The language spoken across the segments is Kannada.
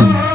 Amén.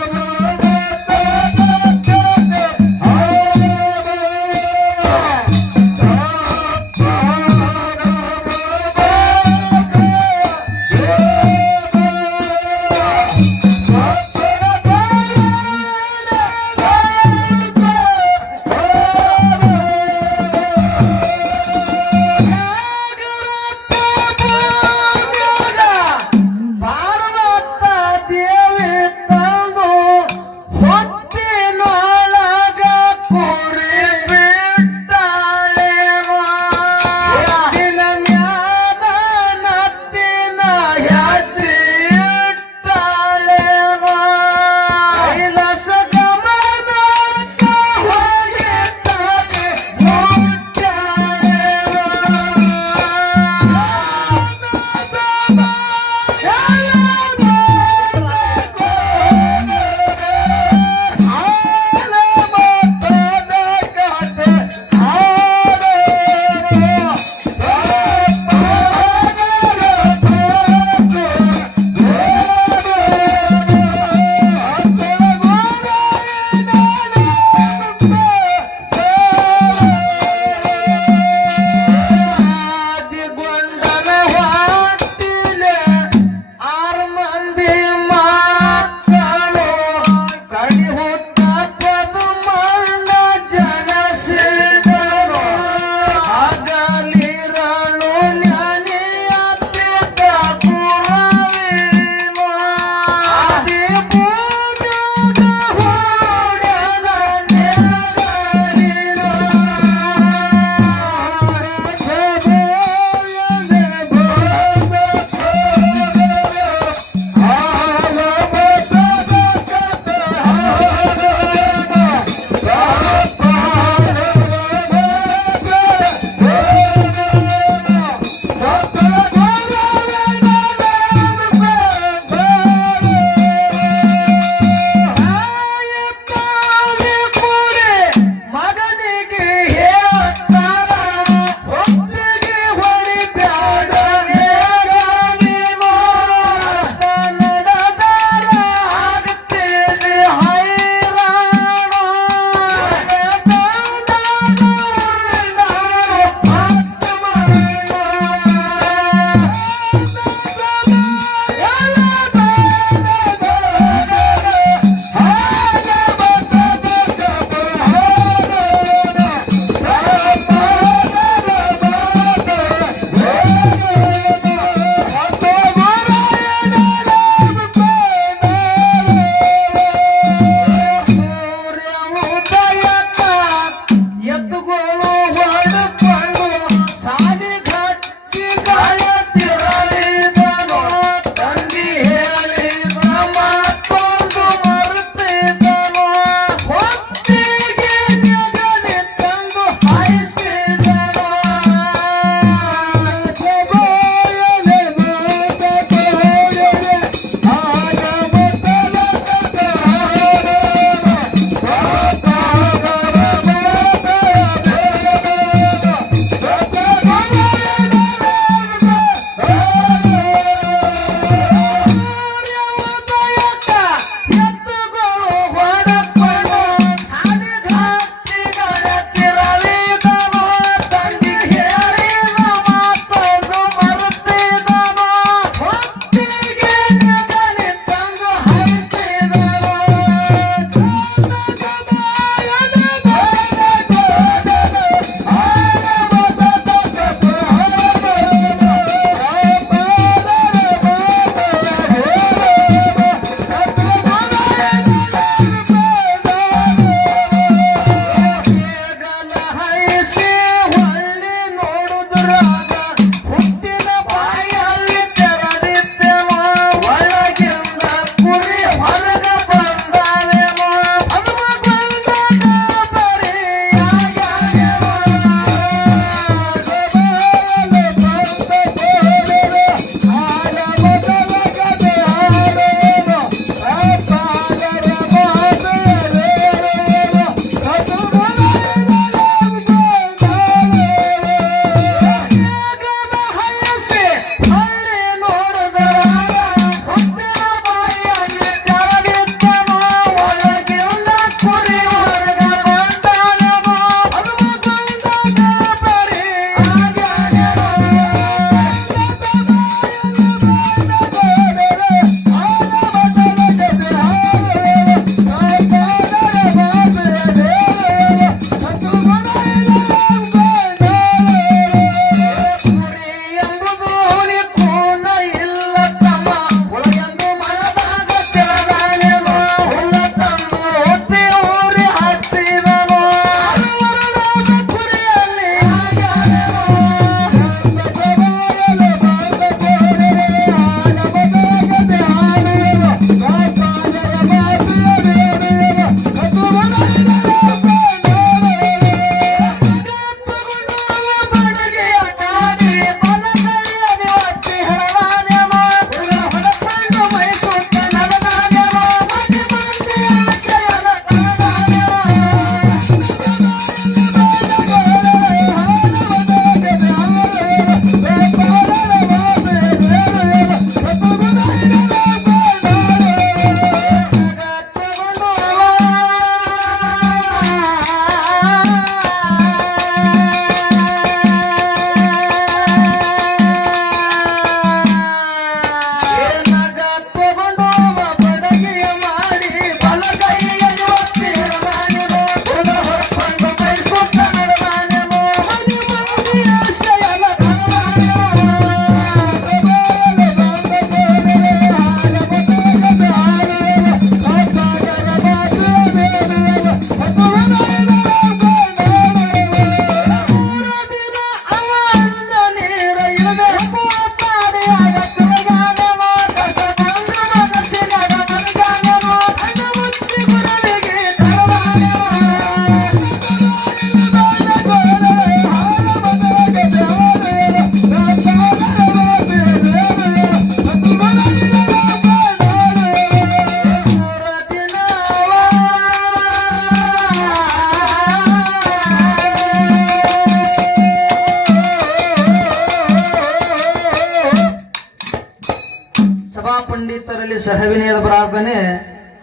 ಇಲ್ಲಿ ಸಹವಿನಯದ ಪ್ರಾರ್ಥನೆ.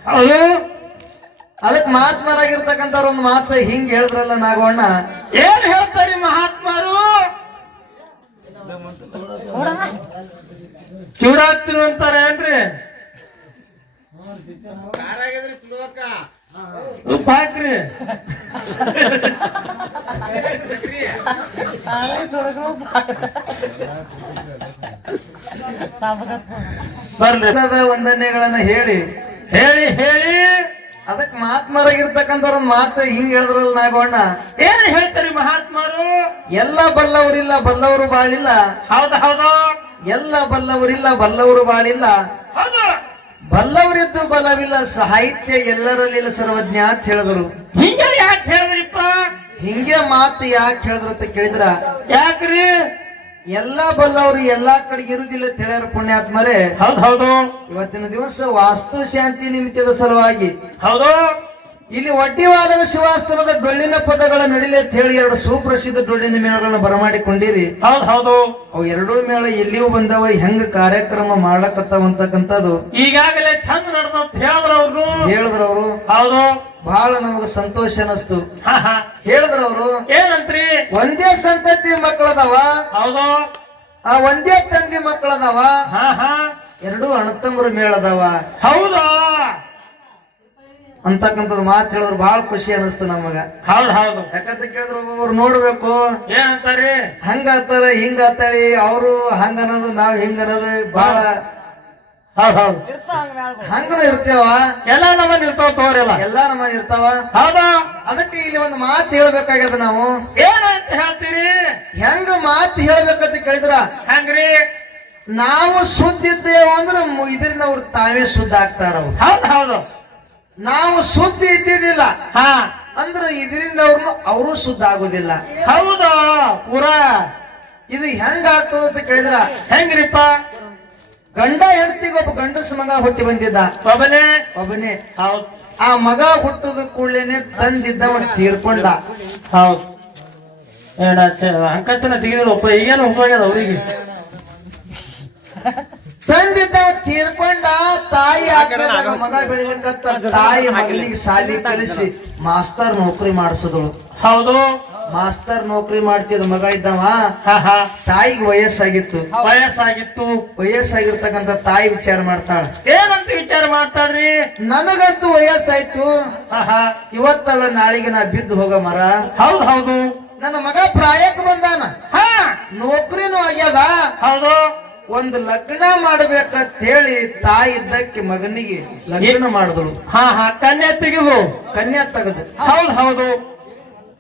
ಹೌದು. ಅದಕ್ಕೆ ಮಹಾತ್ಮರಾಗಿರ್ತಕ್ಕಂಥವ್ರು ಒಂದು ಮಾತು ಹಿಂಗ್ ಹೇಳಿದ್ರಲ್ಲ ನಾಗವಣ್ಣ? ಏನ್ ಹೇಳ್ತಾರೆ ಮಹಾತ್ಮರು? ಚೂಡಾಗ್ತಿರು ಅಂತಾರೆ ಏನ್ರಿ? ಉಪ್ಪು ಹಾಕ್ರಿ ವಂದನೆಗಳನ್ನ ಹೇಳಿ. ಹೇಳಿ ಹೇಳಿ. ಅದಕ್ಕೆ ಮಹಾತ್ಮರಾಗಿರ್ತಕ್ಕಂಥವ್ರ ಒಂದ್ ಮಾತು ಹಿಂಗ್ ಹೇಳಿದ್ರಲ್ಲ ನಾಗೋಣ ಏನ್ ಹೇಳ್ತಾರೆ ಮಹಾತ್ಮರು? ಎಲ್ಲ ಬಲ್ಲವರಿಲ್ಲ ಬಲ್ಲವರು ಬಾಳಿಲ್ಲ. ಹೌದು ಹೌದು. ಎಲ್ಲ ಬಲ್ಲವರಿಲ್ಲ ಬಲ್ಲವರು ಬಾಳಿಲ್ಲ. ಹೌದು. ಬಲ್ಲವರಿದ್ದು ಬಲವಿಲ್ಲ ಸಾಹಿತ್ಯ ಎಲ್ಲರಲ್ಲಿಲ್ಲ ಸರ್ವಜ್ಞ ಅಂತ ಹೇಳಿದ್ರು. ಹಿಂಗೆ ಯಾಕೆ ಹೇಳಿದ್ರಿಪ್ಪ? ಹಿಂಗೆ ಮಾತು ಯಾಕೆ ಹೇಳಿದ್ರು ಅಂತ ಕೇಳಿದ್ರ? ಯಾಕ್ರಿ? ಎಲ್ಲಾ ಬಲ್ಲವರು ಎಲ್ಲಾ ಕಡೆ ಇರುದಿಲ್ಲ ಅಂತ ಹೇಳ್ಯಾರ ಪುಣ್ಯಾತ್ಮರೇ. ಹೌದು ಹೌದು. ಇವತ್ತಿನ ದಿವಸ ವಾಸ್ತು ಶಾಂತಿ ನಿಮಿತ್ತದ ಸಲುವಾಗಿ. ಹೌದು. ಇಲ್ಲಿ ಒಡ್ಡಿವಾದ ಶಿವಾಸ್ತವದ ಡೊಳ್ಳಿನ ಪದಗಳ ನಡಿಲೆ ಅಂತ ಹೇಳಿ ಎರಡು ಸುಪ್ರಸಿದ್ಧ ಡೊಳ್ಳಿನ ಮೇಳಗಳನ್ನ ಬರಮಾಡಿಕೊಂಡಿರಿ. ಹೌದು ಹೌದು. ಅವು ಎರಡೂ ಮೇಳ ಎಲ್ಲಿಯೂ ಬಂದವ ಹೆಂಗ ಕಾರ್ಯಕ್ರಮ ಮಾಡಕತ್ತವಂತಕ್ಕಂಥದ್ದು. ಈಗಾಗಲೇ ಚಂದ ನಡೆದಂತ ಹೇಳಿದ್ರವ್ರು. ಹೇಳಿದ್ರವ್ರು. ಹೌದು. ಬಹಳ ನಮಗ ಸಂತೋಷ ಅನಸ್ತು. ಹೇಳಿದ್ರವ್ರು. ಏನಂತ್ರಿ? ಒಂದೇ ಸಂತತಿ ಮಕ್ಕಳದವ. ಹೌದು. ಆ ಒಂದೇ ತಂದೆ ಮಕ್ಕಳದವ. ಹಾ ಹಾ. ಎರಡೂ ಅಣ್ಣತಮ್ಮರ ಮೇಳದವ. ಹೌದಾ? ಅಂತಕ್ಕಂಥದ್ದು ಮಾತು ಹೇಳಿದ್ರು ಬಹಳ ಖುಷಿ ಅನಿಸ್ತು ನಮಗ. ಹೌದು ಹೌದು. ಯಾಕಂತ ಕೇಳಿದ್ರು ಒಬ್ಬೊಬ್ರು ನೋಡ್ಬೇಕು. ಏನಂತಾರೆ ಹಂಗ ಆತಾರ ಹಿಂಗ ಆತಾಳಿ ಅವರು ಹಂಗ ಅನ್ನೋದು ನಾವ್ ಹಿಂಗ ಅನ್ನೋದು ಬಹಳ ಹೌದು. ಹೌದು ಹಂಗನು ಇರ್ತೇವ. ಎಲ್ಲ ನಮ್ಮಲ್ಲಿ ಇರ್ತಾವ ತೋರಿಲ್ಲ ಎಲ್ಲ. ನಮ್ಮ ಇರ್ತಾವ. ಹೌದಾ? ಅದಕ್ಕೆ ಇಲ್ಲಿ ಒಂದು ಮಾತು ಹೇಳ್ಬೇಕಾಗ್ಯದ ನಾವು. ಏನಂತ ಹೇಳ್ತೀರಿ? ಹೆಂಗ ಮಾತು ಹೇಳ್ಬೇಕಂತ ಕೇಳಿದ್ರ? ಹಂಗ್ರಿ? ನಾವು ಶುದ್ಧ ಇದ್ದೇವೆ ಅಂದ್ರೆ ಮು- ಇದರಿಂದ ಅವ್ರು ತಾವೇ ಶುದ್ಧ ಆಗ್ತಾರ ಅವ್ರು ಹೌದು ಹೌದು. ನಾವು ಶುದ್ಧ ಇದ್ದಿದ್ದಿಲ್ಲ. ಹಾ. ಅಂದ್ರೆ ಇದರಿಂದ ಅವ್ರು ಅವರು ಶುದ್ಧ ಆಗುದಿಲ್ಲ. ಹೌದಾ? ಪೂರಾ. ಇದು ಹೆಂಗ ಆಗ್ತದ ಅಂತ ಕೇಳಿದ್ರ? ಹೆಂಗ್ರಿಪ್ಪ? ಗಂಡ ಹೆಂಡತಿಗೆ ಒಬ್ಬ ಗಂಡಸ ಮಗ ಹುಟ್ಟಿ ಬಂದಿದ್ದ. ಒಬ್ಬನೇ? ಒಬ್ಬನೇ. ಹೌದು. ಆ ಮಗ ಹುಟ್ಟದ ಕೂಡಲೇನೆ ಒಂದು ತೀರ್ಕೊಂಡ. ಹೌದು. ಏನ ಅಂಕಚನ ಒಬ್ಬ ಈಗೇನು ಉಪಯೋಗ ಅವ್ರಿಗೆ? ತಂದಿದ್ದವ ತೀರ್ಕೊಂಡ ತಾಯಿ ಆಗ್ತದಾಗ ಮಗ ಬೆಳಿಲಿಕ್ಕತ್ತ ತಾಯಿ ಮಗನಿಗೆ ಶಾಲಿ ಕಲಿಸಿ ಮಾಸ್ತರ್ ನೌಕರಿ ಮಾಡಿಸಿದಳು. ಹೌದು. ಮಾಸ್ತರ್ ನೌಕರಿ ಮಾಡ್ತಿದ್ ಮಗ ಇದ್ದವ ತಾಯಿಗೆ ವಯಸ್ಸಾಗಿತ್ತು. ವಯಸ್ಸಾಗಿತ್ತು. ವಯಸ್ಸಾಗಿರ್ತಕ್ಕಂತ ತಾಯಿ ವಿಚಾರ ಮಾಡ್ತಾಳ. ಏನಂತ ವಿಚಾರ ಮಾಡ್ತಾಳ್ರಿ? ನನಗಂತೂ ವಯಸ್ಸಾಯ್ತು. ಹಾ ಹಾ. ಇವತ್ತಲ್ಲ ನಾಳಿಗೆ ನಾ ಬಿದ್ದು ಹೋಗ ಮರ. ಹೌದು ಹೌದು. ನನ್ನ ಮಗ ಪ್ರಾಯಕ್ಕೆ ಬಂದಾನ. ಹಾ. ನೌಕರಿನೂ ಆಗ್ಯದ. ಹೌದು. ಒಂದು ಲಗ್ನ ಮಾಡ್ಬೇಕಂತ ಹೇಳಿ ತಾಯಿ ಇದ್ದಕ್ಕೆ ಮಗನಿಗೆ ಲಗ್ನ ಮಾಡಿದಳು. ಹಾ ಹಾ ಕನ್ಯಾ ತೆಗೆದು. ಕನ್ಯಾ ತೆಗೆದು. ಹೌದು ಹೌದು.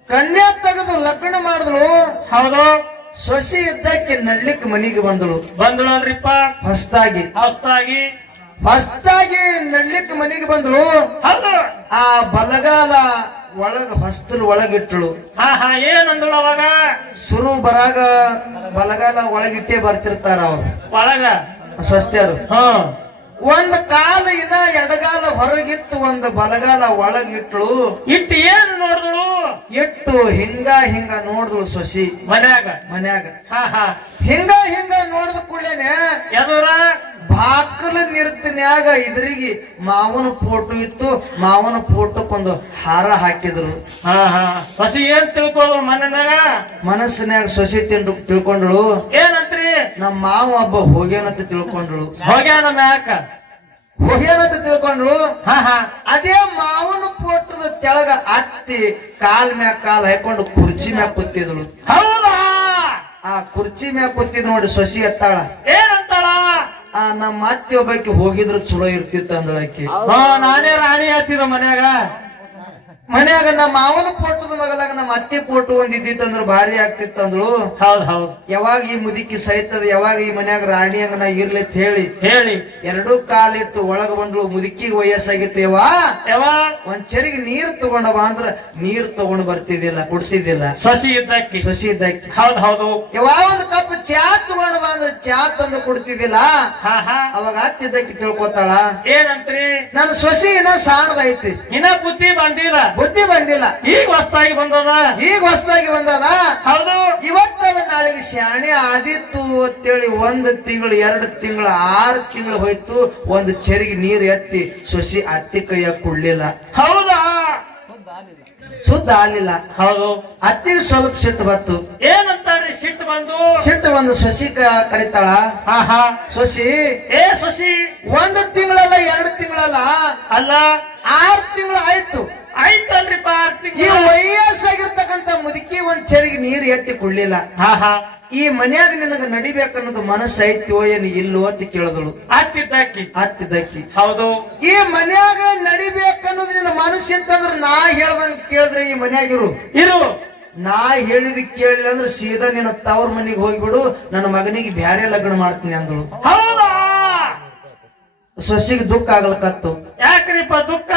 ಕನ್ಯಾ ತೆಗೆದು ಲಗ್ನ ಮಾಡಿದಳು. ಹೌದು. ಸೊಸಿ ಇದ್ದಕ್ಕೆ ನಳ್ಳಿಕ್ ಮನಿಗೆ ಬಂದಳು. ಬಂದ್ರಲ್ರಿಪ್ಪ ಹೊಸ್ತಾಗಿ. ಹೊಸ್ತಾಗಿ. ಹೊಸ್ತಾಗಿ ನಳ್ಳಿಕ್ ಮನಿಗೆ ಬಂದಳು. ಆ ಬಲಗಾಲ ಒಳಗ ಹೊಸ್ತಲ್ ಒಳಗಿಟ್ಟಳು ಹಾ ಹಾ ಏನಂದಳು ಅವಾಗ? ಸುರು ಬರಾಗ ಬಲಗಾಲ ಒಳಗಿಟ್ಟೆ ಬರ್ತಿರ್ತಾರ ಅವ್ರು. ಒಳಗ? ಸ್ವಸ್ಥರು ಹಾ. ಒಂದ್ ಕಾಲ ಇದ ಎಡಗಾಲ ಹೊರಗಿತ್ತು ಒಂದು ಬಲಗಾಲ ಒಳಗಿಟ್ಳು. ಇಟ್ಟು ಏನು ನೋಡಿದಳು? ಇಟ್ಟು ಹಿಂಗ ಹಿಂಗ ನೋಡಿದ್ಳು ಸೊಸಿ. ಮನ್ಯಾಗ? ಮನ್ಯಾಗ. ಹಾ ಹಾ. ಹಿಂಗ ಹಿಂಗ ನೋಡಿದ ಕೂಡಲೇನೆ ಎದುರ? ಬಾಕಲ ನಿರ್ತಿನ್ಯಾಗ ಇದ್ರಿಗೆ ಮಾವನ ಫೋಟೋ ಇತ್ತು ಮಾವನ ಫೋಟೋಕ್ಕೊಂದು ಹಾರ ಹಾಕಿದ್ರು. ಹಾ ಹಾ. ಹೊಸಿ ಏನ್ ತಿಳ್ಕೊಳ್ಳು ಮನೆಯಾಗ ಮನಸ್ಸಿನ್ಯಾಗ ಸೊಸಿ ತಿಂಡು ತಿಳ್ಕೊಂಡಳು. ಏನಂತ್ರಿ? ನಮ್ಮ ಮಾವ ಹಬ್ಬ ಹೋಗ್ಯಾನಂತ ತಿಳ್ಕೊಂಡಳು. ಹೋಗ್ಯಾನ ಮ್ಯಾಕ? ಹೋಗ್ಯಾನಂತ ತಿಳ್ಕೊಂಡಳು. ಹಾ ಹಾ. ಅದೇ ಮಾವನ ಫೋಟೋದ ತೆಳಗ ಅತ್ತಿ ಕಾಲ್ ಮ್ಯಾಗ ಕಾಲ್ ಹಾಕೊಂಡು ಕುರ್ಚಿ ಮ್ಯಾಗ ಕೂತಿದ್ಳು. ಆ ಕುರ್ಚಿ ಮ್ಯಾಗ ಕೂತಿದ್ ನೋಡಿ ಸೊಸಿ ಎತ್ತಾಳ. ಏನಂತಾಳ? ಆ ನಮ್ಮ ಅತ್ತಿ ಒಬ್ಬಾಕಿ ಹೋಗಿದ್ರು ಚಲೋ ಇರ್ತಿತ್ತು ಅಂದಳಾಕಿ. ಹಾ ನಾನೇ ರಾಣಿ ಆತಿದ ಮನ್ಯಾಗ? ಮನ್ಯಾಗ ನಮ್ಮ ಮಾವನ ಫೋಟೋದ ಮಗಲಾಗ ನಮ್ಮ ಅತ್ತೆ ಫೋಟೋ ಒಂದ್ ಇದ್ದಿತ್ತಂದ್ರು ಭಾರಿ ಆಗ್ತಿತ್ತಂದ್ರು. ಹೌದ್ ಹೌದ್. ಯಾವಾಗ ಈ ಮುದುಕಿ ಸಹಿತದ ಯಾವಾಗ ಈ ಮನ್ಯಾಗ ರಾಣಿ ಅಂಗನ ನಾ ಇರ್ಲಿ ಅಂತ ಹೇಳಿ. ಹೇಳಿ. ಎರಡೂ ಕಾಲಿಟ್ಟು ಒಳಗ ಬಂದ್ಳು ಮುದುಕಿಗೆ ವಯಸ್ಸಾಗಿತ್ತು ಯವಾ ಯಾವ ಒಂದ್ ಚರಿಗೆ ನೀರ್ ತಗೊಂಡವ ಅಂದ್ರ ನೀರ್ ತಗೊಂಡ್ ಬರ್ತಿದ್ದಿಲ್ಲ ಕುಡ್ತಿದ್ದಿಲ್ಲ. ಸಸಿ ಇದ್ದಕ್ಕಿ. ಸಸಿ ಇದ್ದಾಕಿ ಹೌದ್ ಹೌದು. ಯಾವಾಗ ಒಂದು ಕಪ್ ಚಾ ತಗೊಂಡವ ಅಂದ್ರ ಚಾ ತಂದು ಕುಡ್ತಿದ್ದಿಲ್ಲ. ಹಾ ಹಾ. ಅವಾಗ ಹತ್ತಿದ್ದಕ್ಕೆ ತಿಳ್ಕೊತಾಳ ಏನಂತ್ರಿ? ನನ್ನ ಸೊಸಿ ಇನ್ನ ಸಾಣದೈತಿ. ಇನ್ನ ಬುದ್ಧಿ ಬಂದಿಲ್ಲ. ಬುದ್ಧಿ ಬಂದಿಲ್ಲ. ಈಗ ಹೊಸದಾಗಿ ಬಂದದ? ಈಗ ಹೊಸದಾಗಿ ಬಂದದ? ಹೌದು. ಇವತ್ತಲ್ಲ ನಾಳೆಗೆ ಶಾಣೆ ಆದಿತ್ತು ಅಂತೇಳಿ ಒಂದ್ ತಿಂಗಳು ಎರಡು ತಿಂಗಳು ಆರು ತಿಂಗಳು ಹೋಯ್ತು. ಒಂದು ಚೆರಿಗೆ ನೀರು ಎತ್ತಿ ಸೊಸಿ ಅತ್ತಿ ಕೈಯ ಕುಡ್ಲಿಲ್ಲ ಹೌದಾ? ಸುದ್ದ ಆಗ್ಲಿಲ್ಲ. ಹೌದು. ಅತ್ತಿ ಸ್ವಲ್ಪ ಸಿಟ್ಟು ಬಂತು. ಏನಂತಾರೆ ಸಿಟ್ಟು ಬಂದು? ಸಿಟ್ಟು ಬಂದು ಸೊಸಿ ಕ- ಕರಿತಾಳ. ಸೊಸಿ ಏ ಶಶಿ ಒಂದು ತಿಂಗಳಲ್ಲ ಎರಡು ತಿಂಗಳಲ್ಲ? ಅಲ್ಲ. ಆರು ತಿಂಗಳು ಆಯ್ತು. ಆಯ್ತಲ್ರಿಪ್ಪ ಈ ವಯಸ್ಸಾಗಿರ್ತಕ್ಕಂತ ಮುದುಕಿ ಒಂದ್ ಚೆರಿಗೆ ನೀರು ಎತ್ತಿ ಹಾ ಈ ಮನ್ಯಾಗ ನಿನಗ ನಡಿಬೇಕನ್ನೋದು ಮನಸ್ಸೈತ್ಯೋ ಏನು ಇಲ್ಲೋ ಅಂತ ಕೇಳಿದಳು. ಹತ್ತಿದ್ದಕ್ಕಿ. ಹೌದು. ಈ ಮನ್ಯಾಗ ನಡಿಬೇಕನ್ನೋದು ನಿನ್ನ ಮನಸ್ಸು ಇತ್ತಂದ್ರ ನಾ ಹೇಳ್ದಂಗ ಕೇಳಿದ್ರೆ ಈ ಮನ್ಯಾಗಿರು ಇರು. ನಾ ಹೇಳಿದ ಕೇಳಿಲ್ಲ ಅಂದ್ರೆ ಸೀದಾ ನಿನ್ನ ತವ್ರ ಮನೆಗೆ ಹೋಗ್ಬಿಡು ನನ್ನ ಮಗನಿಗೆ ಬ್ಯಾರೆ ಲಗ್ನ ಮಾಡ್ತೀನಿ ಅಂದಳು. ಹೌದಾ? ಸೊಸಿಗೆ ದುಃಖ ಆಗ್ಲಕತ್ತು ಯಾಕ್ರಿಪ್ಪ ದುಃಖ?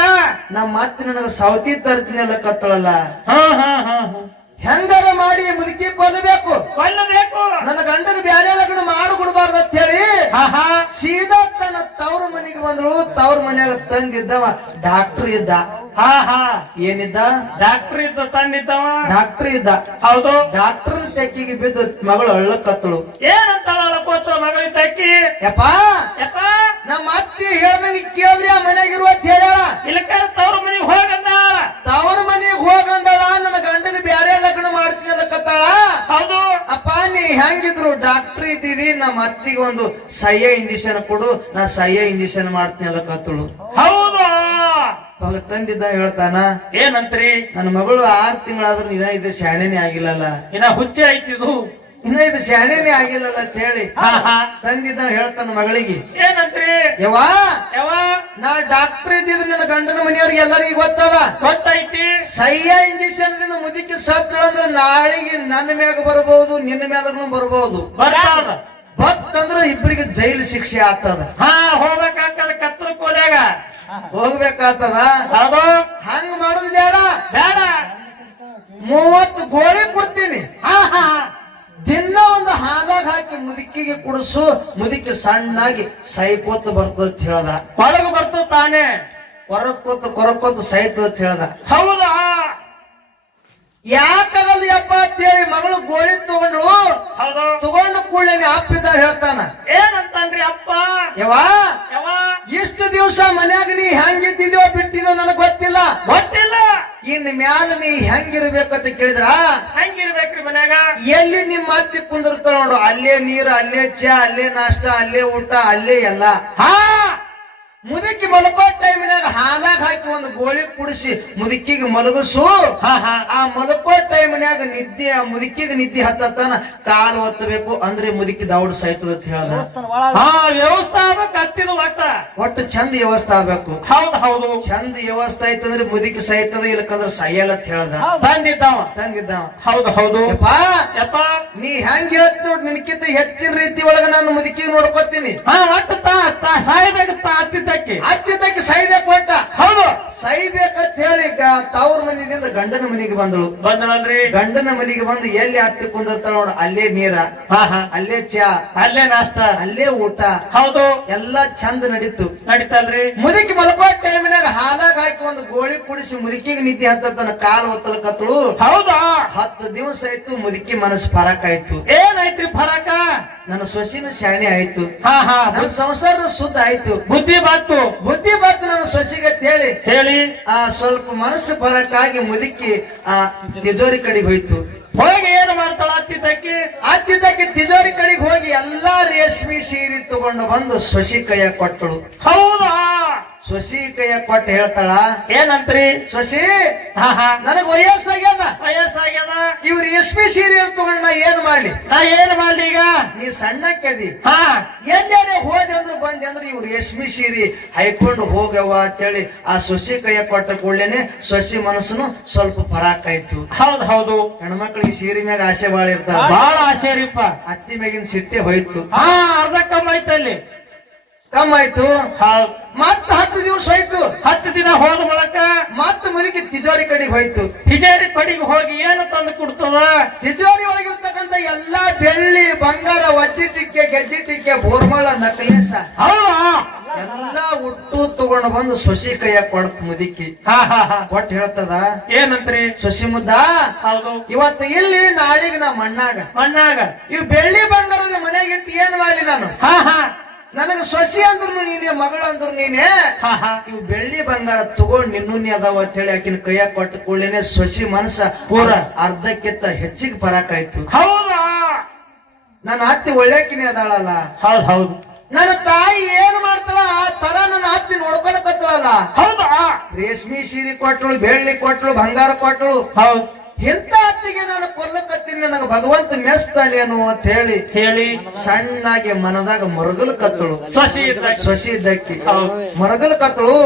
ನಮ್ಮ ಮತ್ತೆ ನನಗ ಸೌತಿ ತರ್ತೀನಿ ಅಲ್ಲಕತ್ತಳಲ್ಲ ಹಾ ಹಾ ಹಾ ಹಾ. ಹೆಂಗಾರ ಮಾಡಿ ಮುದುಕಿ ಕೊಲ್ಲಬೇಕು? ಕೊಲ್ಲಬೇಕು. ನನ್ನ ಗಂಡನ ಬ್ಯಾರೆ ಲಗ್ನ ಮಾಡಿಕೊಡ್ಬಾರ್ದು ಅಂತ ಹೇಳಿ ಸೀದಾ ತನ್ನ ತವ್ರ ಮನೆಗೆ ಬಂದಳು ತವ್ರ ಮನೆಯಾಗ ತಂದಿದ್ದವ ಡಾಕ್ಟರ್ ಇದ್ದ. ಏನಿದ್ದ? ಡಾಕ್ಟರ್ ಇದ್ದ ತಂದಿದ್ದವ. ಡಾಕ್ಟರ್ ಇದ್ದ. ಹೌದು. ಡಾಕ್ಟರ್ ತೆಕ್ಕಿಗೆ ಬಿದ್ದು ಮಗಳು ಅಳ್ಳಕತ್ತಳು. ಏನಂತಾಳ ಕೋತ ಮಗಳಿಗೆ ತಕ್ಕಿ? ಯಪ್ಪ! ಯಪ್ಪ! ನಮ್ಮ ಅತ್ತಿ ಹೇಳ್ದಂಗೆ ಕೇಳ್ರಿ ಆ ಮನ್ಯಾಗ ಇರುವ ಅಂತ ಹೇಳ್ಯಾಳ. ಇಲ್ಲಕ ತವ್ರ ಮನೆಗೆ ಹೋಗಂದ ತವ್ರ ಮನೆಗೆ ಹೋಗಂದಳ. ನನ್ನ ಗಂಡನ ಬ್ಯಾರೆ ಲಗ್ನ ಮಾಡ್ತೀನಿ ಅಪ್ಪ ನೀ ಹೆಂಗಿದ್ರು ಡಾಕ್ಟರ್ ಇದ್ದೀವಿ ನಮ್ಮ ಅತ್ತಿಗೆ ಒಂದು ಸಯ್ಯ ಇಂಜೆಕ್ಷನ್ ಕೊಡು ನಾ ಸಹ್ಯ ಇಂಜೆಕ್ಷನ್ ಮಾಡ್ತೀನಿ ಅಲ್ಲ ಕತ್ತಳು. ಅವಾಗ ತಂದಿದ್ದ ಹೇಳ್ತಾನ ಏನಂತ್ರಿ? ನನ್ನ ಮಗಳು ಆರ್ ತಿಂಗಳಾದ್ರೂ ಇನ್ನ ಇದು ಶಾಣೆನೇ ಆಗಿಲ್ಲಲ್ಲ. ಇನ್ನ ಹುಚ್ಚೆ ಐತಿದು ಇನ್ನ ಇದು ಶಾಣೆನೇ ಆಗಿಲ್ಲಲ್ಲ ಅಂತ ಹೇಳಿ ತಂದಿದ್ದ ಹೇಳ್ತಾನ ಮಗಳಿಗೆ. ಏನಂತ್ರಿ? ಯವ್ವಾ ಯವಾ ನಾ ಡಾಕ್ಟರ್ ಇದ್ದಿದ್ದು ನಿನ್ನ ಗಂಡನ ಮನೆಯವ್ರಿಗೆ ಎಲ್ಲರಿಗೂ ಗೊತ್ತದ? ಗೊತ್ತೈತಿ. ಸಯ್ಯ ಇಂಜೆಕ್ಷನ್ ದಿಂದ ಮುದುಕಿ ಸತ್ತಳಂದ್ರೆ ನಾಳೆಗೆ ನನ್ನ ಮ್ಯಾಗ ಬರಬಹುದು ನಿನ್ನ ಮ್ಯಾಲೂ ಬರಬಹುದು ಬತ್ತಂದ್ರ ಇಬ್ಬರಿಗೆ ಜೈಲು ಶಿಕ್ಷೆ ಆಗ್ತದ. ಹಾ ಹೋಗ್ಬೇಕಾಗ್ತದ ಕತ್ತರ ಕೋಲ್ಯಾಗ. ಹೋಗ್ಬೇಕಾಗ್ತದ? ಹಂಗ ಮಾಡೋದು ಬೇಡ. ಬೇಡ. ಮೂವತ್ತು ಗೋಳಿ ಕೊಡ್ತೀನಿ. ಹಾ ಹಾ. ದಿನ ಒಂದು ಹಾಲಾಗ ಹಾಕಿ ಮುದುಕಿಗೆ ಕುಡಿಸು ಮುದುಕಿ ಸಣ್ಣಾಗಿ ಸೈಕೋತ ಬರ್ತದ ಅಂತ ಹೇಳ್ದ. ಕೊಳಗ ಬರ್ತು ತಾನೇ. ಕೊರಕೋತ ಕೊರಕೋತ ಸೈತದ ಅಂತ ಹೇಳ್ದ. ಹೌದಾ? ಯಾಕಾಗಲಿ ಅಪ್ಪ ಅಂತೇಳಿ ಮಗಳು ಗೋಳಿ ತಗೊಂಡು ತಗೊಂಡು ಕೂಡಲೇ ಅಪ್ಪಿದ ಹೇಳ್ತಾನ. ಏನಂತಂದ್ರಿ ಅಪ್ಪ? ಯವಾ ಯವಾ ಇಷ್ಟು ದಿವಸ ಮನ್ಯಾಗ ನೀ ಹೆಂಗಿದ್ದಿದ್ಯೋ ಬಿಟ್ಟಿದ್ಯೋ ನನಗ್ ಗೊತ್ತಿಲ್ಲ. ಗೊತ್ತಿಲ್ಲ. ಇನ್ ಮ್ಯಾಲ ನೀ ಹೆಂಗಿರ್ಬೇಕಂತ ಕೇಳಿದ್ರ? ಹೆಂಗಿರ್ಬೇಕ್ರಿ ಮನ್ಯಾಗ? ಎಲ್ಲಿ ನಿಮ್ಮ ಅತ್ತಿ ಕುಂದಿರ್ತಾರ ನೋಡು ಅಲ್ಲೇ ನೀರು ಅಲ್ಲೇ ಚಾ ಅಲ್ಲೇ ನಾಷ್ಟ ಅಲ್ಲೇ ಊಟ ಅಲ್ಲೇ ಎಲ್ಲ. ಹಾ! ಮುದುಕಿ ಮಲಗೋ ಟೈಮಿನಾಗ ಹಾಲಾಗ ಹಾಕಿ ಒಂದು ಗೋಳಿ ಕುಡಿಸಿ ಮುದುಕಿಗೆ ಮಲಗಿಸು. ಹಾ ಹಾ. ಆ ಮಲಗೋ ಟೈಮಿನಾಗ ನಿದ್ದೆ ಆ ಮುದುಕಿಗೆ ನಿದ್ದೆ ಹತ್ತತ್ತಾನ ಕಾಲು ಒತ್ತಬೇಕು ಅಂದ್ರೆ ಮುದುಕಿ ದೌಡ್ ಸಾಯ್ತದ ಅಂತ ಹೇಳ್ದ. ವ್ಯವಸ್ಥಾನ ಕತ್ತಿನ ಒಟ್ಟ ಚಂದ ವ್ಯವಸ್ಥೆ ಆಗ್ಬೇಕು. ಹೌದು ಹೌದು. ಚಂದ ವ್ಯವಸ್ಥೆ ಆಯ್ತಂದ್ರೆ ಮುದುಕಿ ಸಾಯ್ತದ ಇಲ್ಲಕಂದ್ರ ಸಾಯಲ್ಲ ಅಂತ ಹೇಳ್ದ. ತಂದಿದ್ದಾವ. ತಂದಿದ್ದ ಹೌದು ಹೌದು. ನೀ ಹೆಂಗ್ ಹೇಳ್ತಿ ನೋಡ್ ನಿನ್ಕಿಂತ ಹೆಚ್ಚಿನ ರೀತಿ ಒಳಗ ನಾನು ಮುದುಕಿ ನೋಡ್ಕೋತೀನಿ. ತಾ ತಾ ಸಾಯ್ಬೇಕು ಒಟ್ಟ. ಹೌದು. ಸಾಯ್ಬೇಕಂತ ಹೇಳಿ ತವ್ರ ಮನೆಯಿಂದ ಗಂಡನ ಮನೆಗೆ ಬಂದಳು. ಬಂದ್ರಿ ಗಂಡನ ಮನೆಗೆ ಬಂದು ಎಲ್ಲಿ ಹತ್ತಿ ಕುಂದಿರ್ತಾಳ ನೋಡ ಅಲ್ಲೇ ನೀರ ಹಾ ಹಾ. ಅಲ್ಲೇ ಚಾ ಅಲ್ಲೇ ನಾಷ್ಟ. ಅಲ್ಲೇ ಊಟ. ಹೌದು. ಎಲ್ಲಾ ಚಂದ ನಡೀತು. ನಡೀತಲ್ರಿ? ಮುದುಕಿ ಮಲ್ಕೋ ಟೈಮಿನಾಗ ಹಾಲಾಗ ಹಾಕಿ ಒಂದು ಗೋಳಿ ಕುಡಿಸಿ ಮುದುಕಿಗೆ ನಿದ್ದೆ ಹತ್ತತನ ಕಾಲ್ ಒತ್ತಲಕತ್ತಳು ಹೌದಾ? ಹತ್ತು ದಿವಸ ಆಯ್ತು ಮುದುಕಿ ಮನಸ್ಸು ಫರಕ್ ಆಯ್ತು. ಏನೈತ್ರಿ ಫರಕ? ನನ್ನ ಸೊಸಿನ ಶಾಣೆ ಆಯ್ತು. ಹಾ ಹಾ. ನನ್ನ ಸಂಸಾರ ಸುದ್ದ ಆಯ್ತು. ಬುದ್ಧಿ ಬಾತು. ಬುದ್ಧಿ ಬಾತು ನನ್ನ ಸೊಸಿಗೆ ಹೇಳಿ. ಹೇಳಿ. ಆ ಸ್ವಲ್ಪ ಮನಸ್ಸು ಬರಕ್ಕಾಗಿ ಮುದುಕಿ ಆ ತಿಜೋರಿ ಕಡೆಗೆ ಹೋಯ್ತು. ಹೋಗಿ ಏನು ಮಾಡ್ತಾಳ? ಅತ್ತಿದ್ದಕ್ಕೆ ಅತ್ತಿದ್ದಕ್ಕೆ ತಿಜೋರಿ ಕಡೆಗೆ ಹೋಗಿ ಎಲ್ಲಾ ರೇಷ್ಮೆ ಸೀರೆ ತಗೊಂಡು ಬಂದು ಸೊಸಿ ಕೈಯ ಕೊಟ್ಟಳು. ಹೌದಾ? ಸೊಸಿ ಕೈಯ ಕೊಟ್ಟು ಹೇಳ್ತಾಳ ಏನಂತ್ರಿ? ಸೊಸಿ ನನಗ್ ವಯಸ್ಸಾಗ್ಯದ. ವಯಸ್ಸಾಗ್ಯದ? ಇವ್ರ ಎಸ್ಪಿ ಸೀರೆ ತಗೊಂಡ್ ನಾ ಏನ್ ಮಾಡ್ಲಿ? ನಾ ಏನ್ ಮಾಡ್ಲಿ ಈಗ? ನೀ ಸಣ್ಣಕ್ಕೆದಿ ಹಾ. ಎಲ್ಲೇನೆ ಹೋದೆ ಅಂದ್ರೆ ಬಂದೆ ಅಂದ್ರೆ ಇವ್ರ ರೇಶ್ಮಿ ಸೀರೆ ಹೈಕೊಂಡು ಹೋಗವ ಅಂತೇಳಿ ಆ ಸೊಸಿ ಕೈಯ ಕೊಟ್ಟ ಕೂಡಲೇನೆ ಸೊಸಿ ಮನಸ್ಸುನು ಸ್ವಲ್ಪ ಪರಾಕ್ ಆಯ್ತು ಹೌದು ಹೌದು. ಹೆಣ್ಮಕ್ಳಿಗೆ ಸೀರೆ ಮ್ಯಾಗ ಆಸೆ ಬಾಳ ಇರ್ತಾವ. ಬಾಳ ಆಶ್ಚರ್ಯಪ್ಪ ಅತ್ತಿ ಮ್ಯಾಗಿನ ಸಿಟ್ಟೆ ಹೋಯ್ತು. ಹಾ ಅರ್ಧ ಕಮ್ಮಿ ಐತಲ್ಲಿ ಕಮ್ಮ ಆಯ್ತು ಹೌದು. ಮತ್ತ ಹತ್ತು ದಿವಸ ಆಯ್ತು. ಹತ್ತು ದಿನ ಹೋದ ಬಳಕ ಮತ್ತ ಮುದುಕಿ ತಿಜೋರಿ ಕಡೆಗೆ ಹೋಯ್ತು. ತಿಜೋರಿ ಕಡೆಗೆ ಹೋಗಿ ಏನು ತಂದು ಕೊಡ್ತದ? ತಿಜೋರಿ ಒಳಗಿರ್ತಕ್ಕಂತ ಎಲ್ಲಾ ಬೆಳ್ಳಿ ಬಂಗಾರ ವಜ್ಜಿಟಿಕ್ಕೆ ಗೆಜ್ಜಿಟಿಕ್ಕೆ ಬೋರ್ಮಳ ನಕಲೇಸ ಹೌದಾ? ಎಲ್ಲ ಹುಟ್ಟು ತಗೊಂಡು ಬಂದು ಸೊಸಿ ಕೈಯ ಕೊಡ್ತು ಮುದುಕಿ. ಹಾ ಹಾ ಹಾ. ಕೊಟ್ಟು ಹೇಳ್ತದ? ಏನಂತ್ರಿ? ಸೊಸಿ ಮುದ್ದ? ಇವತ್ತು ಇಲ್ಲಿ ನಾಳೆಗೆ ನಾ ಮಣ್ಣಾಗ. ಮಣ್ಣಾಗ. ಇವ್ ಬೆಳ್ಳಿ ಬಂಗಾರದ ಮನೆಗೆ ಇಟ್ಟು ಏನ್ ಮಾಡ್ಲಿ ನಾನು? ಹಾ ಹಾ. ನನಗ ಸೊಸಿ ಅಂದ್ರು ನೀನೇ ಮಗಳು ಅಂದ್ರು ನೀನೆ. ಇವ್ ಬೆಳ್ಳಿ ಬಂಗಾರ ತಗೊಂಡ್ ನಿನ್ನೂನಿ ಅದಾವ ಅಂತ ಹೇಳಿ ಆಕಿನ ಕೈಯ ಕೊಟ್ಟ ಕೂಡಲೇನೆ ಸೊಸಿ ಮನಸ್ಸ ಪೂರ. ಅರ್ಧಕ್ಕಿಂತ ಹೆಚ್ಚಿಗೆ ಬರಾಕಾಯ್ತು ಹೌದಾ? ನನ್ನ ಅತ್ತಿ ಒಳ್ಳೆಕಿನೇ ಅದಾಳಲ್ಲ. ಹೌದು ಹೌದು. ನನ್ನ ತಾಯಿ ಏನ್ ಮಾಡ್ತಾಳ ಆ ತರ ನನ್ನ ಅತ್ತಿ ನೋಡ್ಕೊಳಕತ್ತಳಲ್ಲ ಹೌದಾ? ರೇಷ್ಮಿ ಸೀರೆ ಕೊಟ್ಟಳು ಬೆಳ್ಳಿ ಕೊಟ್ಟಳು ಬಂಗಾರ ಕೊಟ್ಟಳು ಹೌದು. ಇಂಥ ಅತ್ತಿಗೆ ನಾನು ಕೊಲ್ಲಕತ್ತೀನಿ ನನಗೆ ಭಗವಂತ ಮೆಸ್ತಾನೇನು ಅಂತ ಹೇಳಿ. ಹೇಳಿ ಸಣ್ಣಾಗಿ ಮನದಾಗ ಮರಗಲ್ ಕತ್ತಳು. ಸೊಸಿ ಇದ್ದಕ್ಕಿ. ಮರಗಲ್ ಕತ್ತಳು.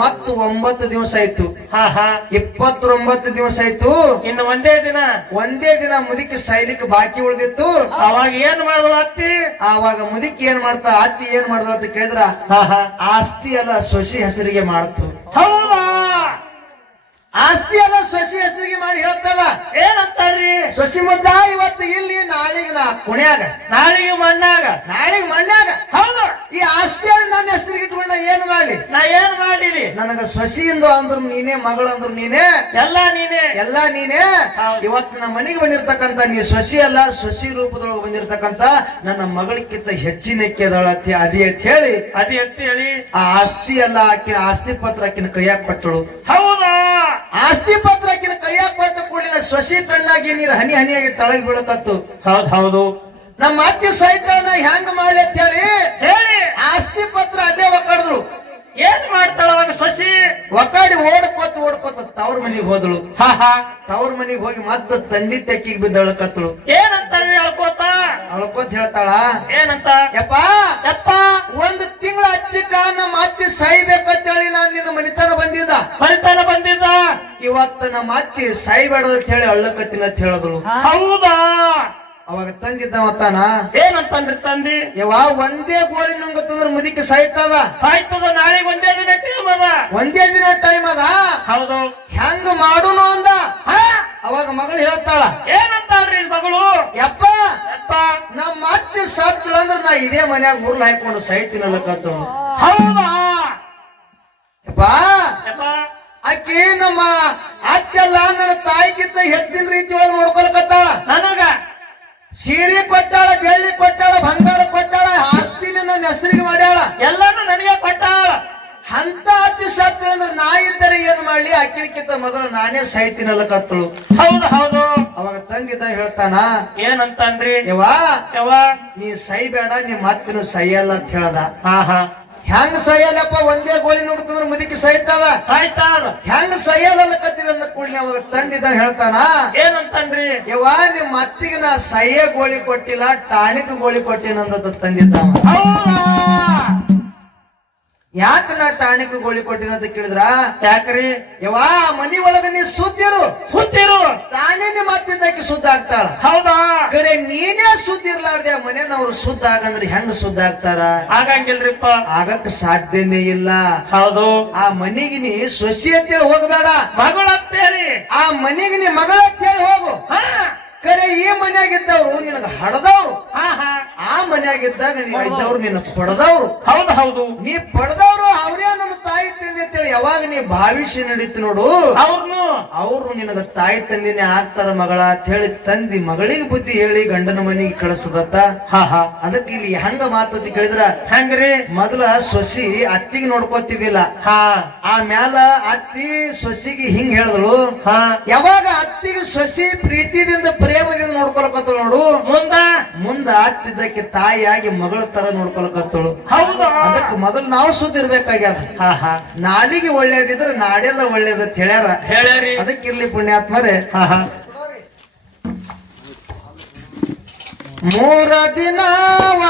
ಮತ್ತ ಒಂಬತ್ತು ದಿವಸ ಆಯ್ತು. ಇಪ್ಪತ್ತೊಂಬತ್ತು ದಿವಸ ಆಯ್ತು. ಇನ್ನು ಒಂದೇ ದಿನ. ಒಂದೇ ದಿನ ಮುದುಕಿ ಸೈಲಿಕ್ ಬಾಕಿ ಉಳಿದಿತ್ತು. ಅವಾಗ ಏನ್ ಮಾಡಿದ್ರು ಅತ್ತಿ? ಅವಾಗ ಮುದುಕಿ ಏನ್ ಮಾಡ್ತಾ ಅತ್ತಿ ಏನ್ ಮಾಡಿದ್ರು ಅಂತ ಕೇಳಿದ್ರ ಆಸ್ತಿ ಎಲ್ಲ ಸೊಸಿ ಹೆಸರಿಗೆ ಮಾಡ್ತು. ಹೌದಾ? ಆಸ್ತಿ ಎಲ್ಲ ಸೊಸಿ ಹೆಸರಿಗೆ ಮಾಡಿ ಹೇಳ್ತದ ಏನಂತಾರ್ರಿ? ಸೊಸಿ ಮುದ್ದ ಇವತ್ತು ಇಲ್ಲಿ ನಾಳೆಗೆ ನಾ ಪುಣ್ಯಾಗ. ನಾಳೆಗೆ ಮಣ್ಣಾಗ. ನಾಳೆಗೆ ಮಣ್ಣಾಗ. ಹೌದು. ಈ ಆಸ್ತಿಯನ್ನು ನನ್ನ ಹೆಸರಿಗೆ ಇಟ್ಕೊಂಡ ಏನ್ ಮಾಡಿ ನಾ ಏನ್ ಮಾಡಿರಿ ನನಗ ಸೊಸಿಯಿಂದ ಅಂದ್ರು ನೀನೇ ಮಗಳು ಅಂದ್ರು ನೀನೇ ಎಲ್ಲ ನೀನೇ. ಎಲ್ಲಾ ನೀನೇ. ಇವತ್ತು ನಮ್ಮ ಮನೆಗೆ ಬಂದಿರತಕ್ಕಂತ ನೀ ಸೊಸಿ ಅಲ್ಲ ಸೊಸಿ ರೂಪದೊಳಗೆ ಬಂದಿರತಕ್ಕಂತ ನನ್ನ ಮಗಳಿಗಿಂತ ಹೆಚ್ಚಿನ ಅತಿ ಅದಿ ಅಂತ ಹೇಳಿ ಅದಿ ಅಂತ ಹೇಳಿ. ಆ ಆಸ್ತಿ ಅಲ್ಲ ಆಕಿನ ಆಸ್ತಿ ಪತ್ರ ಆಕಿನ ಕೈಯಾಗ ಕೊಟ್ಟಳು. ಹೌದಾ? ಆಸ್ತಿ ಪತ್ರ ಆಕಿನ ಕೈಯಾಗ ಕೊಟ್ಟ ಕೂಡಲಿನ ಸೊಸಿ ಕಣ್ಣಾಗಿ ನೀರು ಹನಿ ಹನಿಯಾಗಿ ತಳಗಿ ಬೀಳಕತ್ತು. ಹೌದು ಹೌದು. ನಮ್ಮ ಅಜ್ಜಿ ಸಹಿತನ ಹೆಂಗ ಮಾಡ್ಲಿ ಅಂತ ಹೇಳಿ ಹೇಳಿ. ಆಸ್ತಿ ಪತ್ರ ಅಲ್ಲೇ ಒಕ್ಕಾಡಿದ್ರು. ಏನ್ ಮಾಡ್ತಾಳ ಅವಾಗ ಸಸಿ? ಒಕ್ಕಾಡಿ ಓಡ್ಕೋತ ಓಡ್ಕೋತ ತವ್ರ ಮನೆಗೆ ಹೋದಳು. ಹಾ ಹಾ. ತವ್ರ ಮನೆಗೆ ಹೋಗಿ ಮತ್ತೆ ತಂದಿ ತೆಕ್ಕಿಗೆ ಬಿದ್ದಳಕತ್ತಳು ಏನಂತ ಹೇಳ್ಕೋತ ಅಳ್ಕೋತ? ಹೇಳ್ತಾಳ. ಏನಂತ? ಯಪ್ಪ. ಯಪ್ಪ. ಒಂದು ತಿಂಗಳ ಅಚ್ಚಿಕ ನಮ್ಮ ಅತ್ತಿ ಸಾಯ್ಬೇಕಂತ ಹೇಳಿ ನಾನ್ ನಿನ್ನ ಮನಿತನ ಬಂದಿದ್ದ. ಮನಿತನ ಬಂದಿದ್ದ? ಇವತ್ತ ನಮ್ಮ ಅತ್ತಿ ಸಾಯ್ಬೇಡದ ಅಂತ ಹೇಳಿ ಅಳ್ಳಕತ್ತಿನ ಅಂತ ಹೇಳಿದಳು. ಹೌದಾ? ಅವಾಗ ತಂದಿದ್ದ ತಾನ ಏನಂತಂದ್ರಿ ತಂದಿ? ಯಾವ ಒಂದೇ ಗೋಳಿ ನುಂಗತ್ತಂದ್ರ ಮುದಿಕ ಸಾಯ್ತದ? ಸಾಯ್ತದ ನಾಳೆ ಒಂದೇ ದಿನ ಟೈಮ್ ಅದ. ಒಂದೇ ದಿನ ಟೈಮ್ ಅದ? ಹೌದು. ಹೆಂಗ ಮಾಡುನು ಅಂದ? ಹಾ? ಅವಾಗ ಮಗಳು ಹೇಳ್ತಾಳ ಏನಂತಾಳ್ರಿ ಮಗಳು? ಯಪ್ಪ ನಮ್ಮ ಅತ್ತೆ ಸತ್ತಳ ಅಂದ್ರ ನಾ ಇದೇ ಮನ್ಯಾಗ ಉರ್ಲ್ ಹಾಕೊಂಡು ಸಾಯ್ತೀನಲ್ಲಕತ್ತ ಹೌದಾ? ಯಪ್ಪ ಯಪ್ಪ. ಆಕಿ ನಮ್ಮ ಅತ್ತೆಲ್ಲ ನನ್ನ ತಾಯಿಗಿಂತ ಹೆಚ್ಚಿನ ರೀತಿ ಒಳಗೆ ನೋಡ್ಕೊಳಕತ್ತಾಳ. ನನಗ? ಸೀರೆ ಕೊಟ್ಟಾಳ ಬೆಳ್ಳಿ ಕೊಟ್ಟಾಳ ಬಂಗಾರ ಕೊಟ್ಟಾಳ ಆಸ್ತಿನ ನನ್ನ ಹೆಸರಿಗೆ ಮಾಡ್ಯಾಳ. ಎಲ್ಲಾನು ನನಗೆ ಕೊಟ್ಟಾಳ. ಅಂತ ಅತಿ ಸತ್ತಳ ಅಂದ್ರೆ ನಾ ಇದ್ದರೆ ಏನ್ ಮಾಡ್ಲಿ? ಅಕ್ಕಿಕ್ಕಿಂತ ಮೊದಲು ನಾನೇ ಸಾಯ್ತೀನಲ್ಲಕತ್ತಳು ಹೌದು ಹೌದು. ಅವಾಗ ತಂದಿದ್ದ ಹೇಳ್ತಾನ ಏನಂತಂದ್ರಿ? ಯವ್ವಾ ಯವ್ವ. ನೀ ಸೈಬೇಡ ನಿಮ್ಮ ಮತ್ತಿನ ಸೈಯಲ್ಲ ಅಂತ ಹೇಳದ. ಹಾ ಹಾ ಹೆಂಗ್ ಸಹಿಯಲ್ಲಪ್ಪ ಒಂದೇ ಗೋಳಿ ನುಗ್ತಂದ್ರ ಮುದುಕಿ ಸೈತದ ಆಯ್ತಾಳ ಹೆಂಗ್ ಸಹಿಯಲ್ಲ ಕತ್ತಿದ ಅಂದ ಕೂಡಲೇ ಅವಾಗ ತಂದಿದ್ದ ಹೇಳ್ತಾನ? ಏನಂತಂದ್ರಿ? ಯವ್ವ ನಿಮ್ಮ ಅತ್ತಿಗೆ ನಾ ಸಹ್ಯ ಗೋಳಿ ಕೊಟ್ಟಿಲ್ಲ ಟಾಣಿಕ್ ಗೋಳಿ ಕೊಟ್ಟಿನಂದ ತಂದಿದ್ದ ಯಾಕೆ ನಾ ಟಾಣಿಕ್ ಗೋಳಿ ಕೊಟ್ಟಿನ ಅಂತ ಕೇಳಿದ್ರ? ಯಾಕ್ರಿ? ಯವಾ ಮನಿ ಒಳಗ ನೀ ಸುದ್ದಿರು ಸುತ್ತಿರು. ತಾನೇ ನಿಮ್ಮ ಅತ್ತಿದ್ದಕ್ಕೆ ಸುದ್ದ ಆಗ್ತಾಳ ಹೌದಾ? ನೀನೇ ಶುದ್ಧ ಇರ್ಲಾರ್ದೆ ಮನೆಯವ್ರು ಶುದ್ಧ ಆಗಂದ್ರೆ ಹೆಂಗ್ ಶುದ್ಧ ಆಗ್ತಾರ? ಆಗಂಗಿಲ್ರಿಪ್ಪ. ಆಗಕ್ ಸಾಧ್ಯನೇ ಇಲ್ಲ. ಹೌದು. ಆ ಮನೆಗೆ ನೀ ಸೊಸಿ ಅಂತೇಳಿ ಹೋಗ್ಬೇಡ. ಮಗಳ ಆ ಮನೆಗೆ ನೀ ಮಗಳ ಅಂತೇಳಿ ಹೋಗು. ಹಾ. ಕರೆ ಈ ಮನ್ಯಾಗಿದ್ದವ್ರು ನಿನಗ ಹಡದವ್ರು. ಆ ಮನ್ಯಾಗಿದ್ದಾಗ ನೀ ಇದ್ದವ್ರು ನಿನ್ನ ಹೊಡೆದವ್ರು. ಹೌದು ಹೌದು. ನೀ ಪಡೆದವ್ರು ಅವರೇ ನನ್ನ ತಾಯಿ ತಂದೆ ಅಂತೇಳಿ ಯಾವಾಗ ನೀ ಭಾವಿಸಿ ನಡೀತ ನೋಡು. ಅವ್ರು ನಿನಗ ತಾಯಿ ತಂದಿನೇ ಆಗ್ತಾರ ಮಗಳ ಅಂತ ಹೇಳಿ ತಂದಿ ಮಗಳಿಗೆ ಬುದ್ಧಿ ಹೇಳಿ ಗಂಡನ ಮನೆಗೆ ಕಳಿಸದತ್ತ. ಹಾ ಹಾ. ಅದಕ್ಕೆ ಇಲ್ಲಿ ಹೆಂಗ ಮಾತತಿ ಕೇಳಿದ್ರ? ಹೆಂಗ್ರಿ? ಮೊದಲ ಸೊಸಿ ಅತ್ತಿಗೆ ನೋಡ್ಕೊತಿದ್ದಿಲ್ಲ. ಹಾ. ಆ ಮ್ಯಾಲ ಅತ್ತಿ ಸೊಸಿಗೆ ಹಿಂಗ್ ಹೇಳಿದಳು. ಹಾ. ಯಾವಾಗ ಅತ್ತಿಗೆ ಸೊಸಿ ಪ್ರೀತಿದಿಂದ ಪ್ರೇಮದಿಂದ ನೋಡ್ಕೊಳಕತ್ತಳು ನೋಡು. ಮುಂದ? ಮುಂದ ಅತ್ತಿದ್ದಕ್ಕೆ ತಾಯಿಯಾಗಿ ಮಗಳ ತರ ನೋಡ್ಕೊಳಕತ್ತಳು. ಹೌದು? ಅದಕ್ಕೆ ಮೊದಲು ನಾವು ಸುದ್ದಿ ಇರ್ಬೇಕಾಗ್ಯದ. ಹಾ ಹಾ. ನಾಲಿಗೆ ಒಳ್ಳೇದಿದ್ರೆ ನಾಡೆಲ್ಲ ಒಳ್ಳೇದ ಹೇಳ್ಯಾರ. ಅದಕ್ಕಿರ್ಲಿ ಪುಣ್ಯಾತ್ಮರೇ. ಮೂರ ದಿನವ